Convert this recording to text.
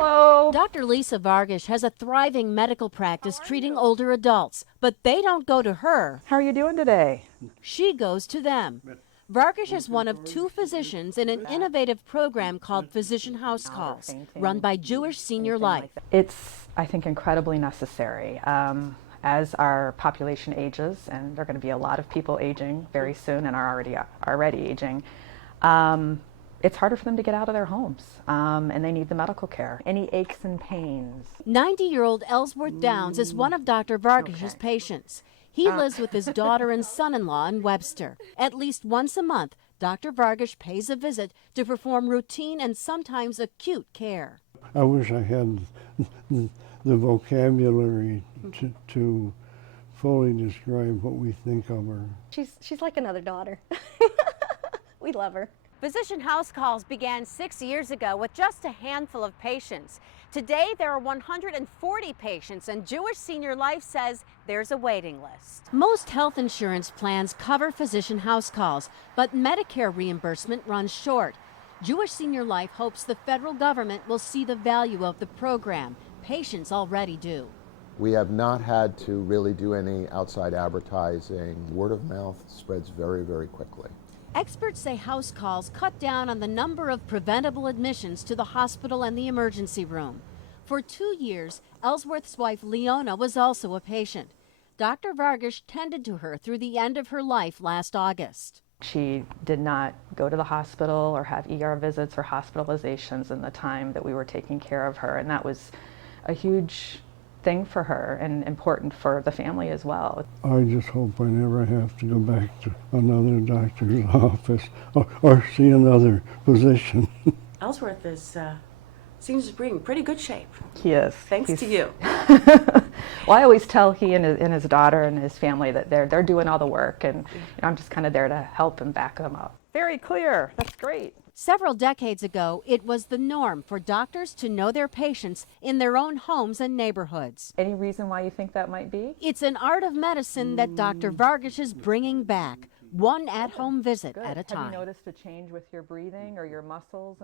Hello. Dr. Lisa Vargas has a thriving medical practice treating older adults, but they don't go to her. How are you doing today? She goes to them. Vargas is one of 2 physicians in an innovative program called Physician House Calls, run by Jewish Senior Life. It's, I think, incredibly necessary. As our population ages, and there are going to be a lot of people aging very soon and are already aging, it's harder for them to get out of their homes, and they need the medical care. Any aches and pains. 90-year-old Ellsworth Downs is one of Dr. Vargas's patients. He lives with his daughter and son-in-law in Webster. At least once a month, Dr. Vargas pays a visit to perform routine and sometimes acute care. I wish I had the vocabulary to fully describe what we think of her. She's like another daughter. We love her. Physician House Calls began 6 years ago with just a handful of patients. Today, there are 140 patients, and Jewish Senior Life says there's a waiting list. Most health insurance plans cover Physician House Calls, but Medicare reimbursement runs short. Jewish Senior Life hopes the federal government will see the value of the program. Patients already do. We have not had to really do any outside advertising. Word of mouth spreads very, very quickly. Experts say house calls cut down on the number of preventable admissions to the hospital and the emergency room. For 2 years, Ellsworth's wife Leona was also a patient. Dr. Vargas tended to her through the end of her life last August. She did not go to the hospital or have ER visits or hospitalizations in the time that we were taking care of her, and that was a huge thing for her and important for the family as well. I just hope I never have to go back to another doctor's office or see another physician. Ellsworth seems to be in pretty good shape. He is. Thanks to you. Well, I always tell he and his daughter and his family that they're doing all the work, and I'm just kind of there to help and back them up. Very clear. That's great. Several decades ago, it was the norm for doctors to know their patients in their own homes and neighborhoods. Any reason why you think that might be? It's an art of medicine that Dr. Vargas is bringing back, one at-home visit at a time. Have you noticed a change with your breathing or your muscles?